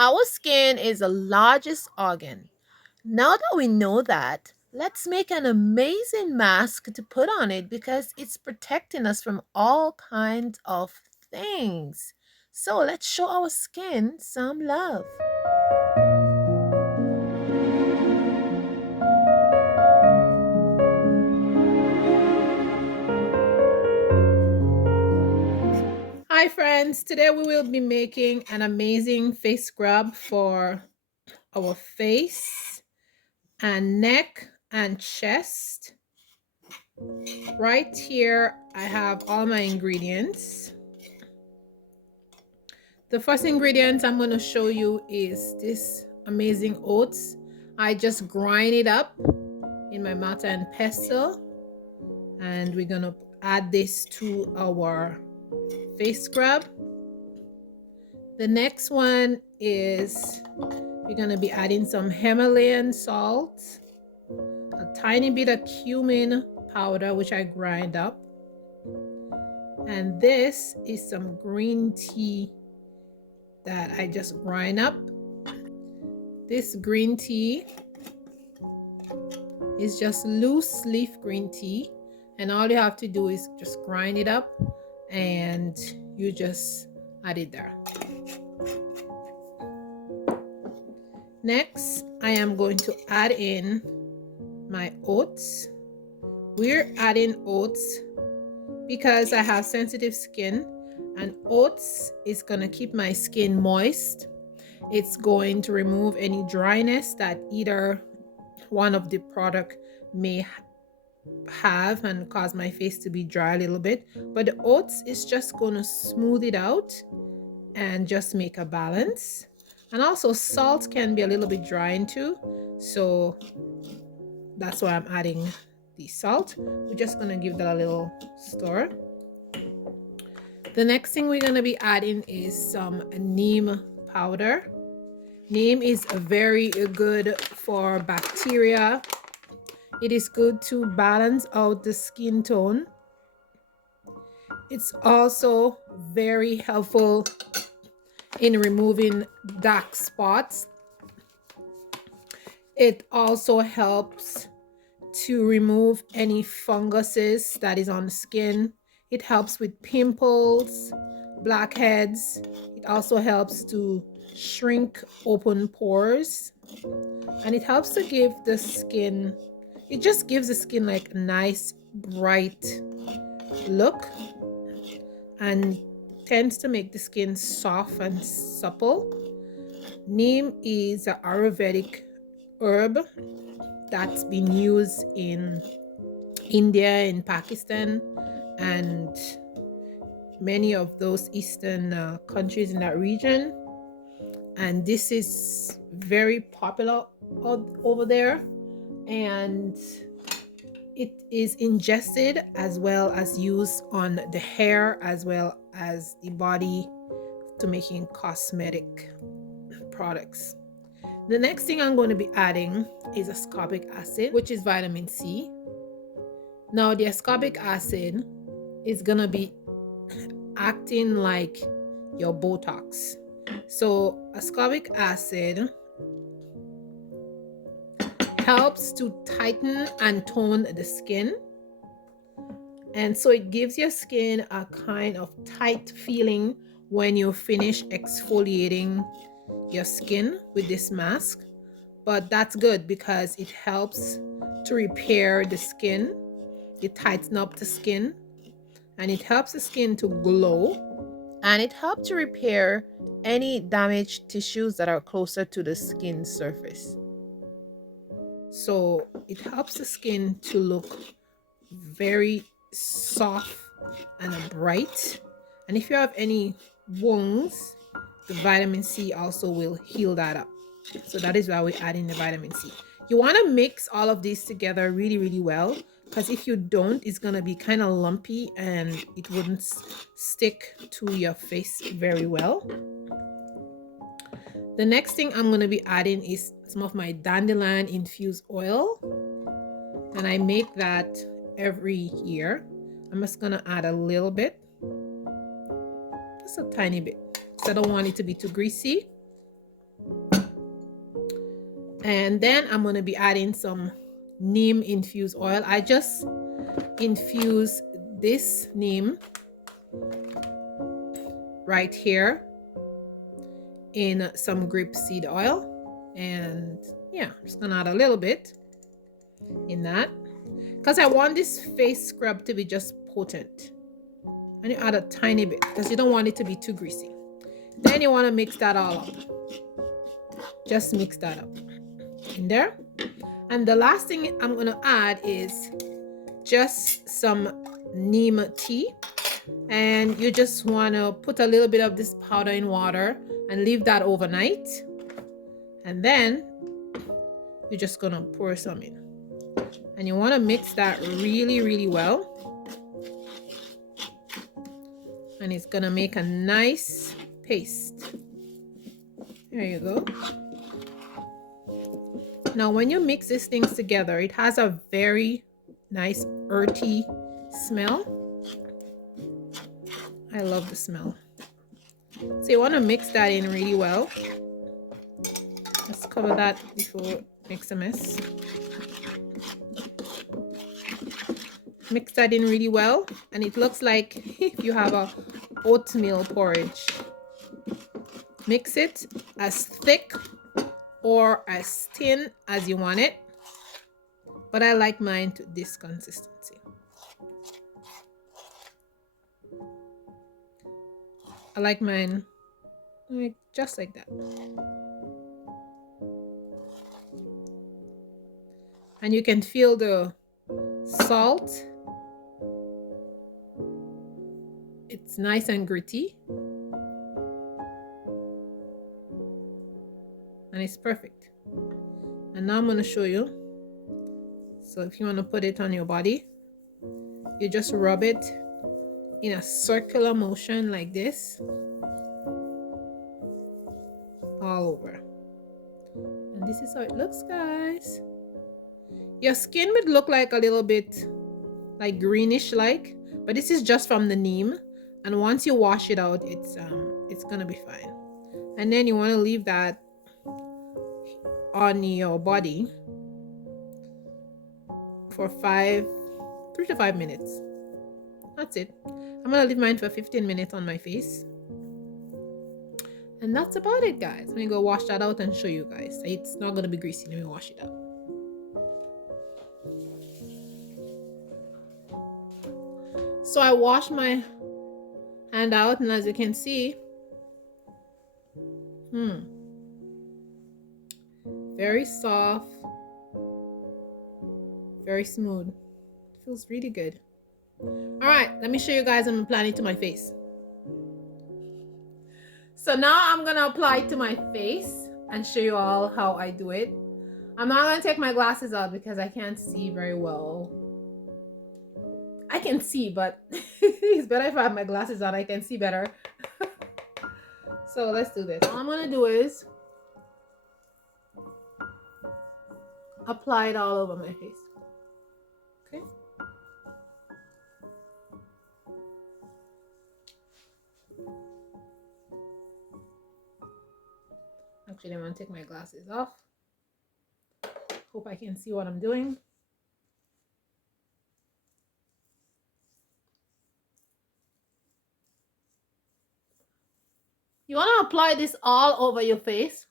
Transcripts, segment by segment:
Our skin is the largest organ. Now that we know that, let's make an amazing mask to put on it because it's protecting us from all kinds of things. So let's show our skin some love. Hi friends, today we will be making an amazing face scrub for our face and neck and chest. Right here I have all my ingredients. The first ingredient I'm going to show you is this amazing oats. I just grind it up in my mortar and pestle, and we're going to add this to our face scrub. The next one is we're going to be adding some Himalayan salt, a tiny bit of cumin powder, which I grind up, and this is some green tea that I just grind up. This green tea is just loose leaf green tea, and all you have to do is just grind it up and you just add it there. Next, I am going to add in my oats. We're adding oats because I have sensitive skin, and oats is going to keep my skin moist. It's going to remove any dryness that either one of the product may have and cause my face to be dry a little bit, but the oats is just going to smooth it out and just make a balance. And also salt can be a little bit drying too, so that's why I'm adding the salt. We're just going to give that a little stir. The next thing we're going to be adding is some neem powder. Neem is very good for bacteria. It is good to balance out the skin tone. It's also very helpful in removing dark spots. It also helps to remove any funguses that is on the skin. It helps with pimples, blackheads. It also helps to shrink open pores, and it helps to give the skin, it just gives the skin like a nice bright look and tends to make the skin soft and supple. Neem is an Ayurvedic herb that's been used in India, in Pakistan, and many of those eastern countries in that region. And this is very popular over there, and it is ingested as well as used on the hair as well as the body to making cosmetic products. The next thing I'm going to be adding is ascorbic acid, which is vitamin C. Now the ascorbic acid is going to be acting like your Botox. So ascorbic acid helps to tighten and tone the skin, and so it gives your skin a kind of tight feeling when you finish exfoliating your skin with this mask. But that's good because it helps to repair the skin, it tightens up the skin, and it helps the skin to glow, and it helps to repair any damaged tissues that are closer to the skin surface. So it helps the skin to look very soft and bright. And if you have any wounds, the vitamin C also will heal that up. So that is why we're adding the vitamin C. You want to mix all of these together really well, because if you don't, it's going to be kind of lumpy and it wouldn't stick to your face very well. The next thing I'm going to be adding is some of my dandelion-infused oil, and I make that every year. I'm just going to add a little bit, just a tiny bit, because I don't want it to be too greasy. And then I'm going to be adding some neem infused oil. I just infuse this neem right here in some grapeseed oil. And yeah, I'm just going to add a little bit in that because I want this face scrub to be just potent. And you add a tiny bit because you don't want it to be too greasy. Then you want to mix that all up. Just mix that up in there. And the last thing I'm going to add is just some neem tea. And you just want to put a little bit of this powder in water and leave that overnight. And then you're just going to pour some in. And you want to mix that really, really well. And it's going to make a nice paste. There you go. Now, when you mix these things together, it has a very nice earthy smell. I love the smell. So you want to mix that in really well. Let's cover that before it makes a mess. Mix that in really well, and it looks like if you have a oatmeal porridge. Mix it as thick or as thin as you want it, but I like mine to this consistency. I like mine like just like that. And you can feel the salt. It's nice and gritty. And it's perfect. And now I'm going to show you. So if you want to put it on your body, you just rub it in a circular motion like this all over. And this is how it looks, guys. Your skin would look like a little bit like greenish like, but this is just from the neem, and once you wash it out, it's gonna be fine. And then you want to leave that on your body for 3 to 5 minutes. That's it. I'm gonna leave mine for 15 minutes on my face. And that's about it, guys. Let me go wash that out and show you guys. It's not gonna be greasy. Let me wash it out. So I washed my hand out, and as you can see, very soft, very smooth. Feels really good. All right, let me show you guys. I'm applying it to my face. So now I'm gonna apply it to my face and show you all how I do it. I'm not gonna take my glasses out because I can't see very well. I can see, but it's better if I have my glasses on. I can see better. So let's do this. All I'm gonna do is apply it all over my face. Okay. Actually, I'm gonna take my glasses off. Hope I can see what I'm doing. You want to apply this all over your face,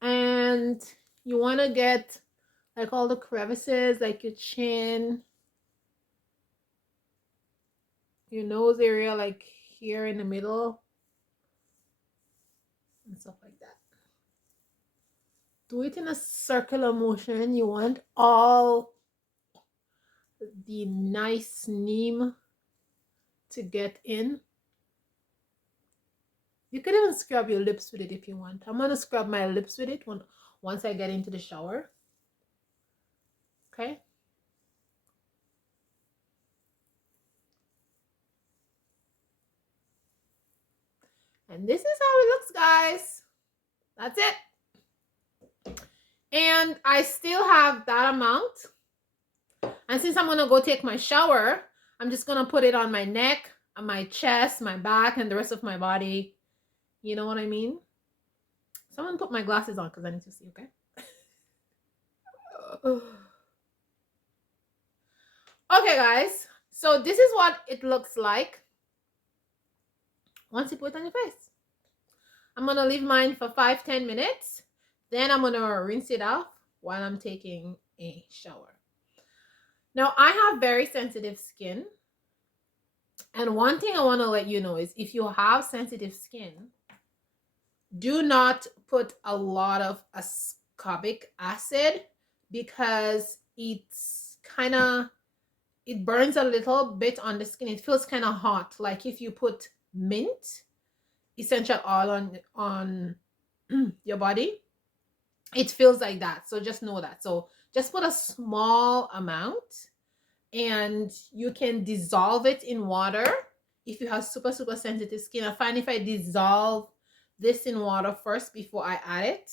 and you want to get like all the crevices, like your chin, your nose area, like here in the middle, and stuff like that. Do it in a circular motion. You want all the nice neem to get in. You could even scrub your lips with it if you want. I'm going to scrub my lips with it once I get into the shower. Okay. And this is how it looks, guys. That's it. And I still have that amount. And since I'm going to go take my shower, I'm just going to put it on my neck, on my chest, my back, and the rest of my body. You know what I mean? So I'm going to put my glasses on because I need to see, okay? Okay, guys. So this is what it looks like once you put it on your face. I'm gonna leave mine for 5-10 minutes. Then I'm gonna rinse it off while I'm taking a shower. Now I have very sensitive skin. And one thing I want to let you know is if you have sensitive skin, do not put a lot of ascorbic acid because it burns a little bit on the skin. It feels kind of hot. Like if you put mint essential oil on your body, it feels like that. So just know that. So just put a small amount and you can dissolve it in water if you have super sensitive skin. I find if I dissolve this in water first before I add it,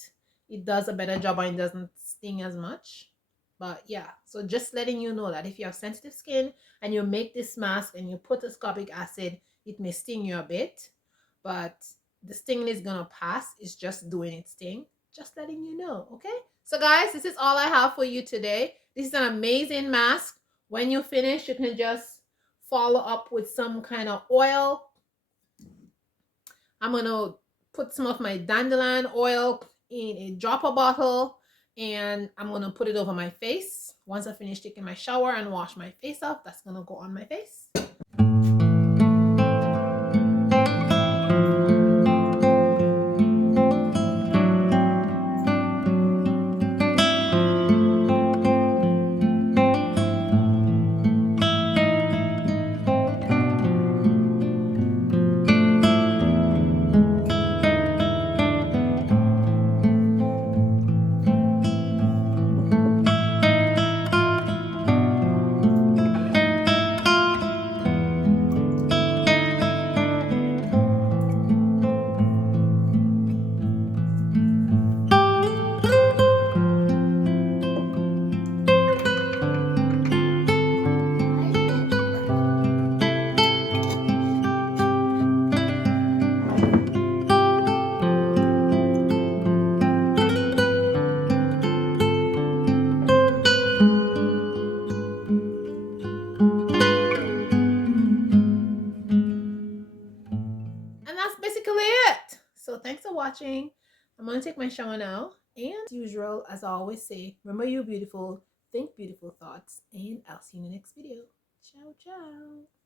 it does a better job and it doesn't sting as much. But yeah, so just letting you know that if you have sensitive skin and you make this mask and you put ascorbic acid, it may sting you a bit, but the sting is gonna pass. It's just doing its thing. Just letting you know, okay? So guys, this is all I have for you today. This is an amazing mask. When you finish, you can just follow up with some kind of oil. I'm gonna put some of my dandelion oil in a dropper bottle and I'm gonna put it over my face. Once I finish taking my shower and wash my face off, that's gonna go on my face. And that's basically it. So thanks for watching. I'm gonna take my shower now. And as usual, as I always say, remember you're beautiful, think beautiful thoughts, and I'll see you in the next video. Ciao, ciao.